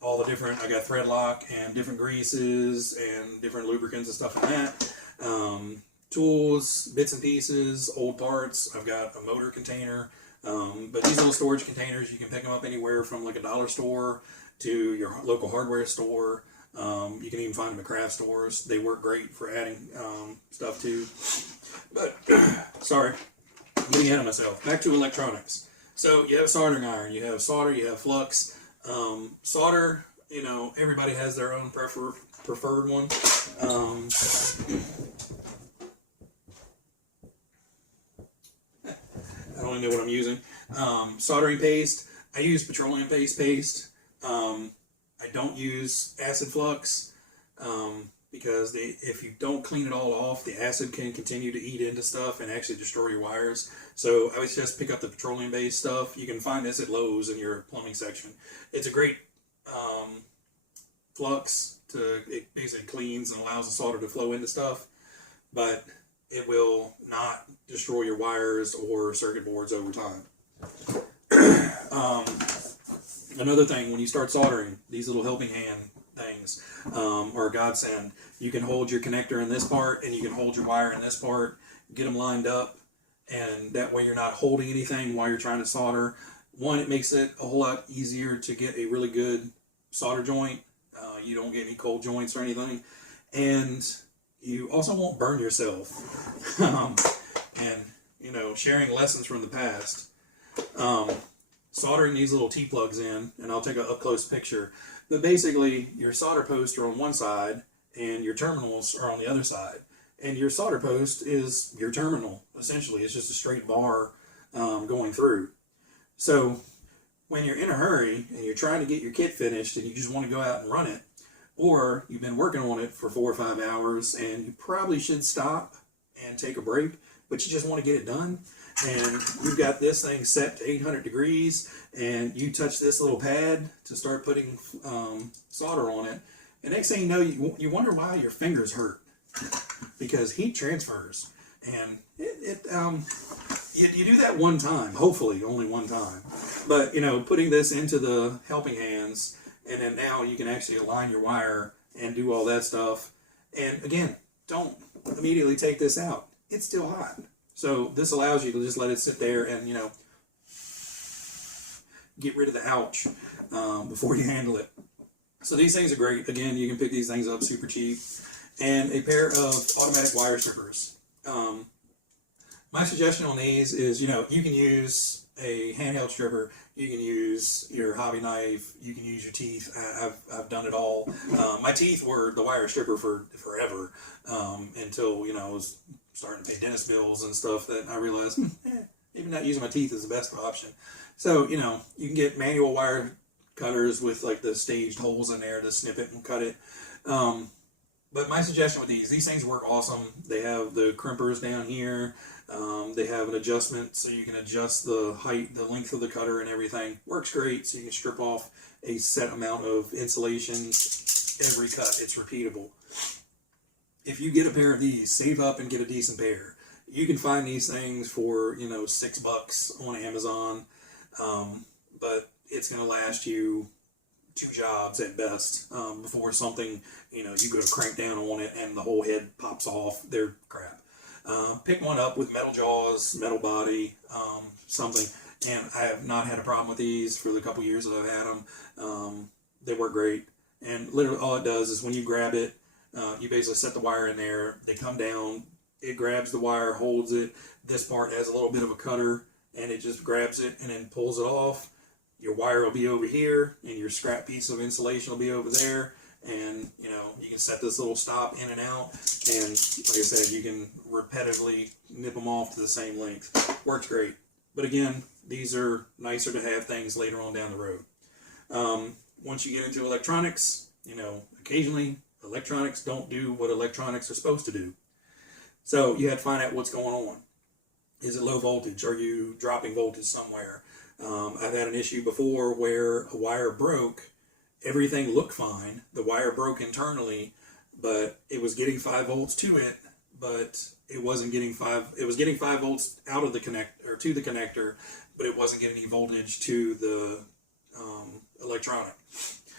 all the different. I got thread lock and different greases and different lubricants and stuff like that. Tools, bits and pieces, old parts. I've got a motor container. But these little storage containers, you can pick them up anywhere from like a dollar store to your local hardware store. You can even find them at craft stores. They work great for adding stuff too. But, sorry, getting ahead of myself. Back to electronics. So you have soldering iron, you have solder, you have flux. Solder, everybody has their own preferred one. I don't even know what I'm using. Soldering paste. I use petroleum-based paste. I don't use acid flux because if you don't clean it all off, the acid can continue to eat into stuff and actually destroy your wires. So I would just pick up the petroleum-based stuff. You can find this at Lowe's in your plumbing section. It's a great flux. It basically cleans and allows the solder to flow into stuff, but it will not destroy your wires or circuit boards over time. Another thing, when you start soldering, these little helping hand things are a godsend. You can hold your connector in this part, and you can hold your wire in this part, get them lined up, and that way you're not holding anything while you're trying to solder. One, it makes it a whole lot easier to get a really good solder joint. You don't get any cold joints or anything. And you also won't burn yourself. And, sharing lessons from the past. soldering these little T-plugs in, and I'll take an up-close picture. But basically, your solder posts are on one side, and your terminals are on the other side. And your solder post is your terminal, essentially. It's just a straight bar going through. So when you're in a hurry and you're trying to get your kit finished and you just want to go out and run it, or you've been working on it for 4 or 5 hours and you probably should stop and take a break, but you just want to get it done, and you've got this thing set to 800 degrees and you touch this little pad to start putting solder on it, and next thing you know, you wonder why your fingers hurt, because heat transfers. And you do that one time, hopefully only one time, but putting this into the helping hands, and then now you can actually align your wire and do all that stuff. And again, don't immediately take this out, it's still hot. So this allows you to just let it sit there and get rid of the ouch before you handle it. So these things are great. Again, you can pick these things up super cheap. And a pair of automatic wire strippers. My suggestion on these is, you can use a handheld stripper, you can use your hobby knife, you can use your teeth. I've done it all. My teeth were the wire stripper for forever, until I was starting to pay dentist bills and stuff, that I realized maybe not using my teeth is the best option. So you can get manual wire cutters with like the staged holes in there to snip it and cut it. But my suggestion with these things work awesome. They have the crimpers down here. They have an adjustment so you can adjust the height, the length of the cutter and everything. Works great, so you can strip off a set amount of insulation every cut. It's repeatable. If you get a pair of these, save up and get a decent pair. You can find these things for $6 on Amazon, but it's going to last you 2 jobs at best before something, you go to crank down on it and the whole head pops off. They're crap. Pick one up with metal jaws, metal body, something. And I have not had a problem with these for the couple years that I've had them. They work great. And literally all it does is when you grab it, you basically set the wire in there. They come down. It grabs the wire, holds it. This part has a little bit of a cutter, and it just grabs it and then pulls it off. Your wire will be over here, and your scrap piece of insulation will be over there, and you can set this little stop in and out, and like I said, you can repetitively nip them off to the same length. Works great. But again, these are nicer to have things later on down the road. Once you get into electronics, occasionally electronics don't do what electronics are supposed to do. So you have to find out what's going on. Is it low voltage? Are you dropping voltage somewhere? I've had an issue before where a wire broke. Everything looked fine. The wire broke internally, but it was getting 5 volts to it, but it wasn't getting 5. It was getting 5 volts out of the connector to the connector, but it wasn't getting any voltage to the electronic.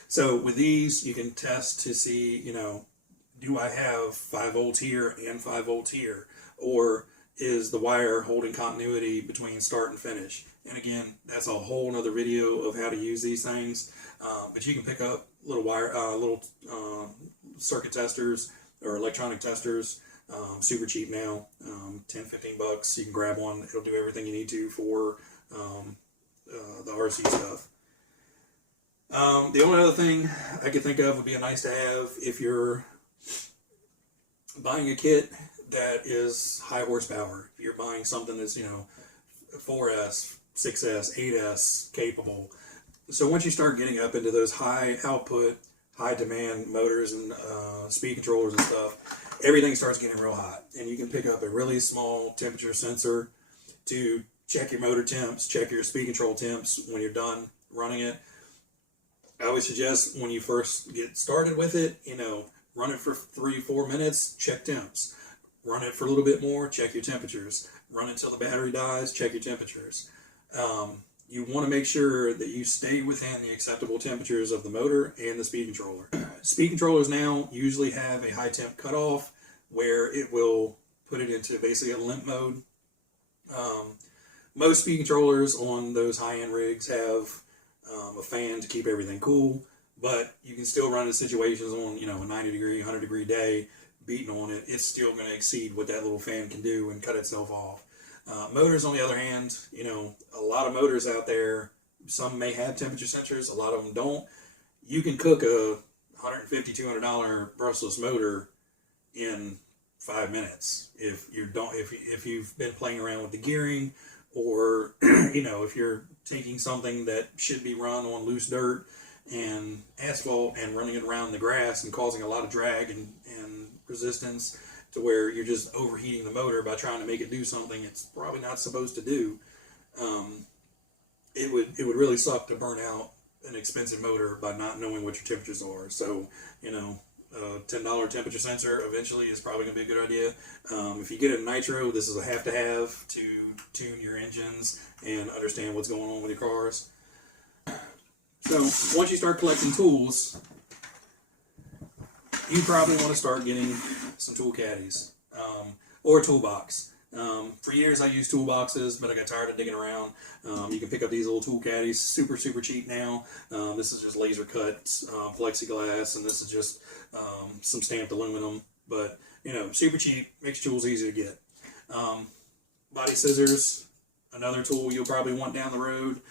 So with these, you can test to see, do I have 5 volts here and 5 volts here, or is the wire holding continuity between start and finish? And again, that's a whole nother video of how to use these things. But you can pick up little circuit testers or electronic testers, super cheap now, $10-15. You can grab one. It'll do everything you need to for the RC stuff. The only other thing I could think of would be a nice to have if you're buying a kit that is high horsepower. If you're buying something that's 4S, 6S, 8S capable. So once you start getting up into those high output, high demand motors and speed controllers and stuff, everything starts getting real hot. And you can pick up a really small temperature sensor to check your motor temps, check your speed control temps when you're done running it. I always suggest when you first get started with it, run it for 3-4 minutes, check temps. Run it for a little bit more, check your temperatures. Run until the battery dies, check your temperatures. You want to make sure that you stay within the acceptable temperatures of the motor and the speed controller. Speed controllers now usually have a high temp cutoff where it will put it into basically a limp mode. Most speed controllers on those high-end rigs have a fan to keep everything cool, but you can still run in situations on a 90-degree, 100-degree day, beating on it, it's still going to exceed what that little fan can do and cut itself off. Motors, on the other hand, a lot of motors out there some may have temperature sensors, a lot of them don't. You can cook a $150, $200 brushless motor in 5 minutes if you've been playing around with the gearing, or if you're taking something that should be run on loose dirt and asphalt and running it around the grass and causing a lot of drag and resistance to where you're just overheating the motor by trying to make it do something it's probably not supposed to do. It would really suck to burn out an expensive motor by not knowing what your temperatures are. So, a $10 temperature sensor eventually is probably going to be a good idea. If you get a nitro, this is a have to tune your engines and understand what's going on with your cars. So once you start collecting tools, you probably want to start getting some tool caddies or a toolbox. For years I used toolboxes, but I got tired of digging around. You can pick up these little tool caddies, super cheap now. This is just laser cut plexiglass, and this is just some stamped aluminum, but super cheap, makes tools easy to get. Body scissors, another tool you'll probably want down the road.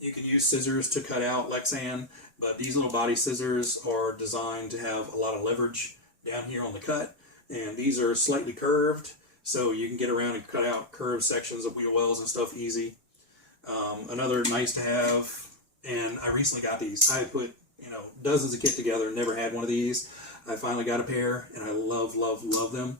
You can use scissors to cut out Lexan, but these little body scissors are designed to have a lot of leverage down here on the cut, and these are slightly curved, so you can get around and cut out curved sections of wheel wells and stuff easy. Another nice to have, and I recently got these. I put dozens of kit together, never had one of these. I finally got a pair, and I love them.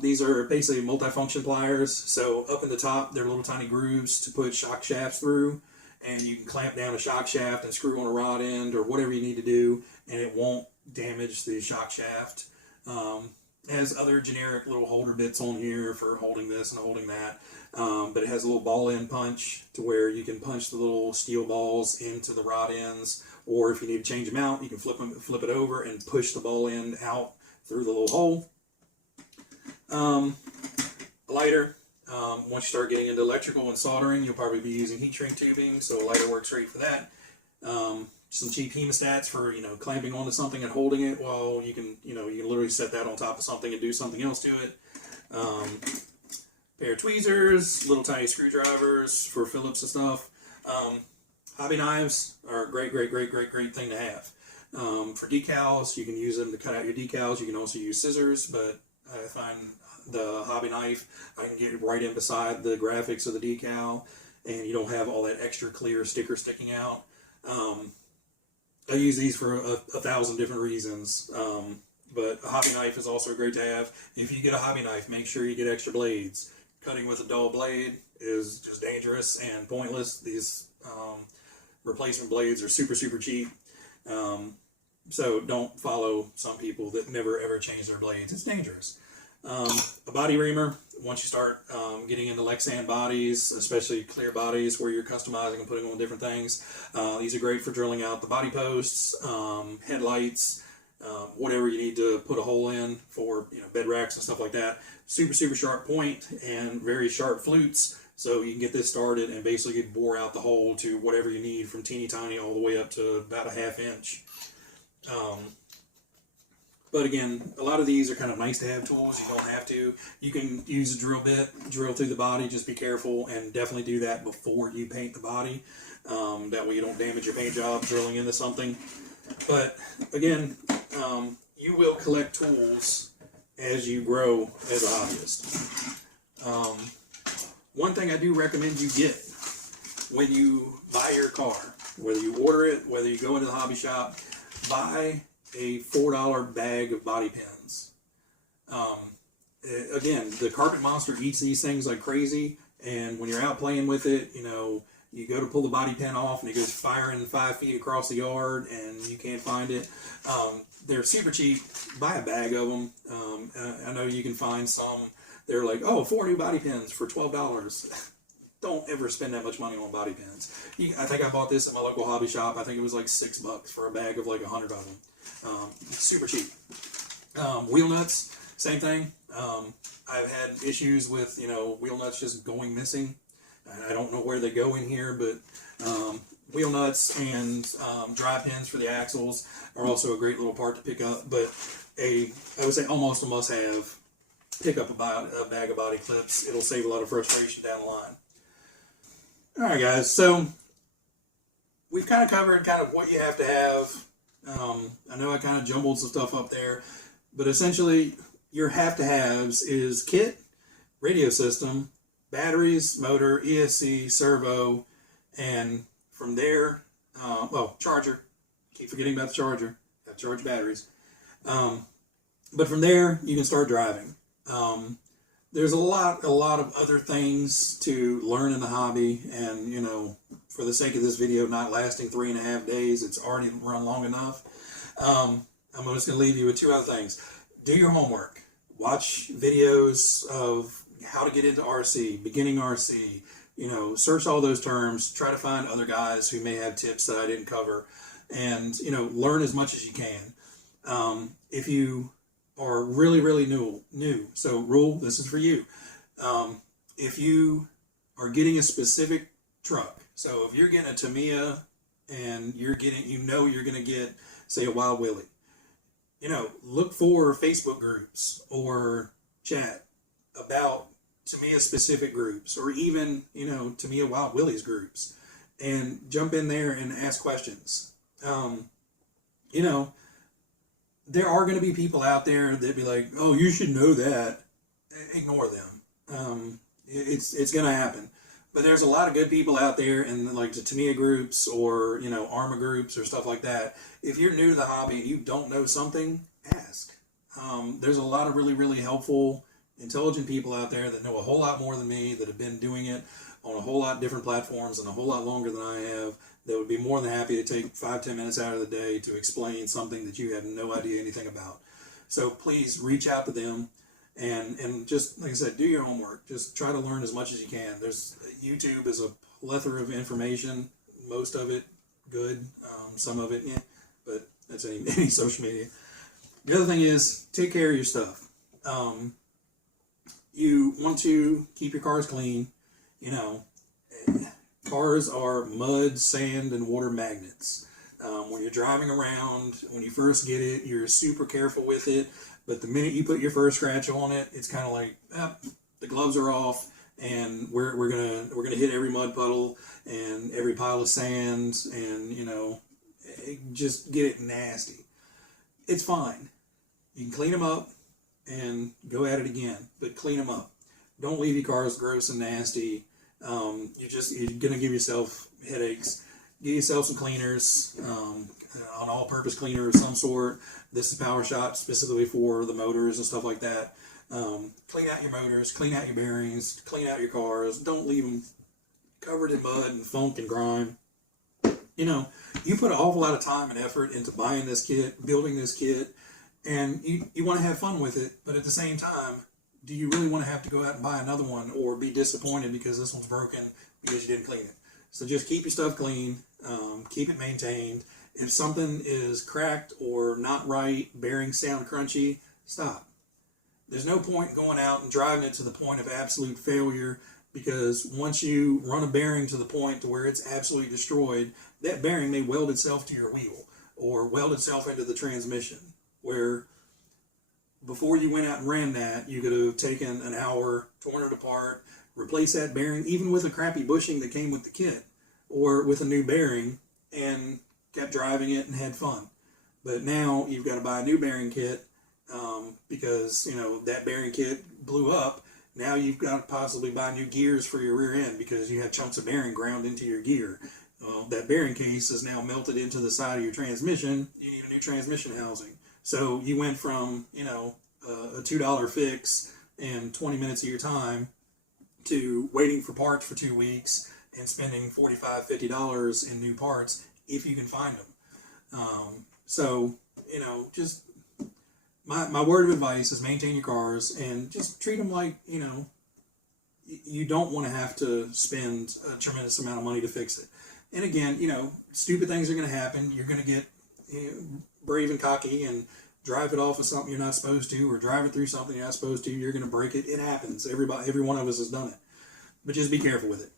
These are basically multifunction pliers. So up in the top, they're little tiny grooves to put shock shafts through, and you can clamp down a shock shaft and screw on a rod end or whatever you need to do, and it won't damage the shock shaft. Has other generic little holder bits on here for holding this and holding that, but it has a little ball end punch to where you can punch the little steel balls into the rod ends, or if you need to change them out, you can flip it over and push the ball end out through the little hole. A lighter. Once you start getting into electrical and soldering, you'll probably be using heat shrink tubing, so a lighter works great for that. Some cheap hemostats for clamping onto something and holding it while you can literally set that on top of something and do something else to it. Pair of tweezers, little tiny screwdrivers for Phillips and stuff. Hobby knives are a great thing to have. For decals, you can use them to cut out your decals. You can also use scissors, but I find the hobby knife, I can get right in beside the graphics of the decal, and you don't have all that extra clear sticker sticking out. I use these for a thousand different reasons, but a hobby knife is also great to have. If you get a hobby knife, make sure you get extra blades. Cutting with a dull blade is just dangerous and pointless. These replacement blades are super cheap, so don't follow some people that never ever change their blades. It's dangerous. A body reamer, once you start getting into Lexan bodies, especially clear bodies where you're customizing and putting on different things, these are great for drilling out the body posts, headlights, whatever you need to put a hole in for bed racks and stuff like that. Super sharp point and very sharp flutes, so you can get this started and basically bore out the hole to whatever you need, from teeny tiny all the way up to about a ½ inch. But again, a lot of these are kind of nice to have tools. You don't have to. You can use a drill bit, drill through the body. Just be careful and definitely do that before you paint the body. That way you don't damage your paint job drilling into something. But again, you will collect tools as you grow as a hobbyist. One thing I do recommend you get when you buy your car, whether you order it, whether you go into the hobby shop, buy a $4 bag of body pins. Again, the Carpet Monster eats these things like crazy, and when you're out playing with it, you go to pull the body pin off and it goes firing 5 feet across the yard and you can't find it. They're super cheap. Buy a bag of them. I know you can find some. They're like, 4 new body pins for $12. Don't ever spend that much money on body pins. I think I bought this at my local hobby shop. I think it was like $6 for a bag of like 100 of them. Super cheap. Wheel nuts, same thing. I've had issues with wheel nuts just going missing. I don't know where they go in here, but wheel nuts and dry pins for the axles are also a great little part to pick up. But I would say almost a must-have. Pick up a bag of body clips. It'll save a lot of frustration down the line. All right, guys. So we've kind of covered kind of what you have to have. I know I kind of jumbled some stuff up there, but essentially your have to haves is kit, radio system, batteries, motor, ESC, servo, and from there, charger. Keep forgetting about the charger. Have charge batteries. But from there, you can start driving. There's a lot of other things to learn in the hobby, and for the sake of this video not lasting 3.5 days, it's already run long enough. I'm just going to leave you with two other things. Do your homework. Watch videos of how to get into RC, beginning RC. Search all those terms. Try to find other guys who may have tips that I didn't cover, and learn as much as you can. If you are really, really new. So Rule, this is for you. If you are getting a specific truck, so if you're getting a Tamiya and you're going to get, say, a Wild Willie, look for Facebook groups or chat about Tamiya specific groups, or even, Tamiya Wild Willie's groups, and jump in there and ask questions. There are going to be people out there that be like, oh, you should know that. Ignore them. It's going to happen. But there's a lot of good people out there in like the Tamiya groups or, ARMA groups or stuff like that. If you're new to the hobby and you don't know something, ask. There's a lot of really, really helpful, intelligent people out there that know a whole lot more than me, that have been doing it on a whole lot different platforms and a whole lot longer than I have, that would be more than happy to take 5-10 minutes out of the day to explain something that you have no idea anything about. So please reach out to them and just, like I said, do your homework. Just try to learn as much as you can. YouTube is a plethora of information, most of it good, some of it, but that's any social media. The other thing is, take care of your stuff. You want to keep your cars clean. Cars are mud, sand, and water magnets. When you're driving around, when you first get it, you're super careful with it. But the minute you put your first scratch on it, it's kind of like, the gloves are off, and we're gonna hit every mud puddle and every pile of sand, and just get it nasty. It's fine. You can clean them up and go at it again, but clean them up. Don't leave your cars gross and nasty. You're gonna give yourself headaches. Get yourself some cleaners, an all-purpose cleaner of some sort. This is Power Shop specifically for the motors and stuff like that. Clean out your motors, clean out your bearings, clean out your cars. Don't leave them covered in mud and funk and grime. You put an awful lot of time and effort into buying this kit, building this kit, and you want to have fun with it, but at the same time, do you really want to have to go out and buy another one or be disappointed because this one's broken because you didn't clean it? So just keep your stuff clean, keep it maintained. If something is cracked or not right, bearings sound crunchy, stop. There's no point going out and driving it to the point of absolute failure, because once you run a bearing to the point to where it's absolutely destroyed, that bearing may weld itself to your wheel or weld itself into the transmission, where before you went out and ran that, you could have taken an hour, torn it apart, replace that bearing, even with a crappy bushing that came with the kit, or with a new bearing, and kept driving it and had fun. But now you've got to buy a new bearing kit because that bearing kit blew up. Now you've got to possibly buy new gears for your rear end because you have chunks of bearing ground into your gear. That bearing case is now melted into the side of your transmission. You need a new transmission housing. So you went from a $2 fix and 20 minutes of your time to waiting for parts for 2 weeks and spending $45, $50 in new parts if you can find them. Just my word of advice is maintain your cars and just treat them like, you don't want to have to spend a tremendous amount of money to fix it. And again, stupid things are going to happen. You're going to get brave and cocky and drive it off of something you're not supposed to, or drive it through something you're not supposed to. You're going to break it. It happens. Every one of us has done it. But just be careful with it.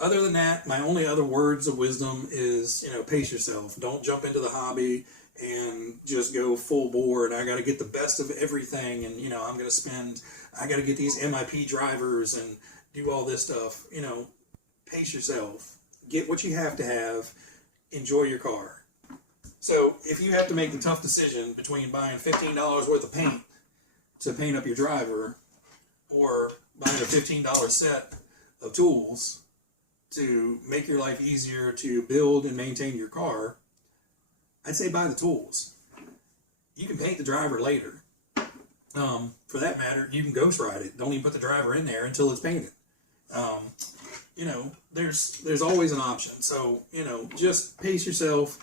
Other than that, my only other words of wisdom is, pace yourself. Don't jump into the hobby and just go full bore, and I got to get the best of everything, and, I got to get these MIP drivers and do all this stuff. Pace yourself. get what you have to have, enjoy your car. So if you have to make the tough decision between buying $15 worth of paint to paint up your driver or buying a $15 set of tools to make your life easier to build and maintain your car, I'd say buy the tools. You can paint the driver later. For that matter, you can ghost ride it. Don't even put the driver in there until it's painted. You know, there's always an option. So, you know, just pace yourself.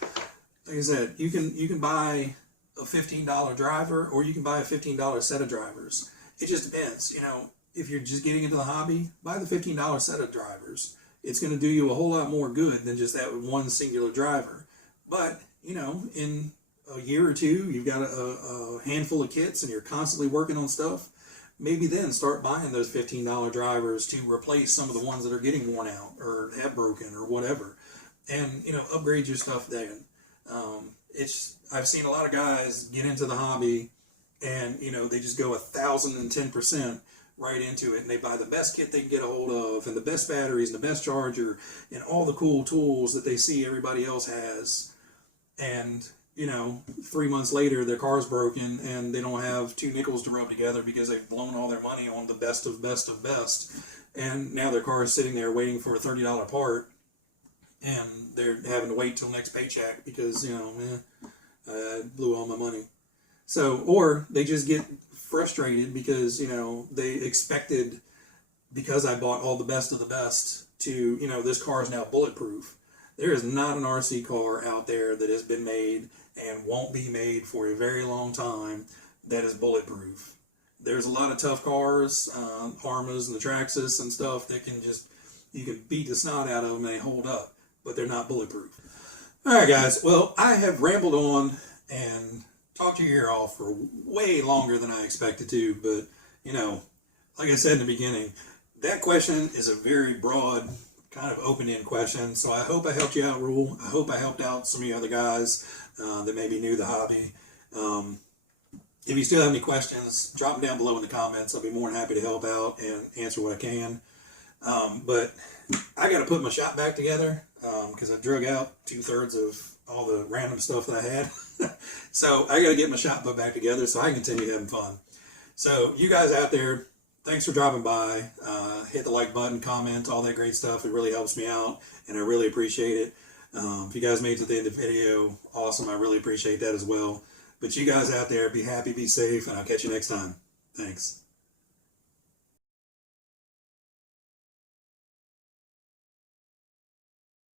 Like I said, you can buy a $15 driver, or you can buy a $15 set of drivers. It just depends. You know, if you're just getting into the hobby, buy the $15 set of drivers. It's going to do you a whole lot more good than just that one singular driver. But, you know, in a year or two, you've got a handful of kits and you're constantly working on stuff, maybe then start buying those $15 drivers to replace some of the ones that are getting worn out or have broken or whatever. And, you know, upgrade your stuff then. I've seen a lot of guys get into the hobby and, you know, they just go 1,010% right into it, and they buy the best kit they can get a hold of, and the best batteries, and the best charger, and all the cool tools that they see everybody else has. And, you know, 3 months later, their car's broken, and they don't have two nickels to rub together because they've blown all their money on the best of best of best. And now their car is sitting there waiting for a $30 part, and they're having to wait till next paycheck because, you know, I blew all my money. So, or they just get frustrated because, you know, they expected, because I bought all the best of the best, to, you know, this car is now bulletproof. There is not an RC car out there that has been made and won't be made for a very long time that is bulletproof. There's a lot of tough cars, Armas and the Traxxas and stuff that can just, you can beat the snot out of them and they hold up, but they're not bulletproof. All right, guys. Well, I have rambled on and talked your ear off for way longer than I expected to, but, you know, like I said in the beginning, that question is a very broad, kind of open-end question, so I hope I helped you out, Rule. I hope I helped out some of you other guys that maybe knew the hobby. If you still have any questions, drop them down below in the comments. I'll be more than happy to help out and answer what I can. But I got to put my shop back together because I drug out 2/3 of all the random stuff that I had. So I got to get my shop put back together so I can continue having fun. So you guys out there, thanks for dropping by. Hit the like button, comment, all that great stuff. It really helps me out, and I really appreciate it. If you guys made it to the end of the video, awesome. I really appreciate that as well. But you guys out there, be happy, be safe, and I'll catch you next time. Thanks.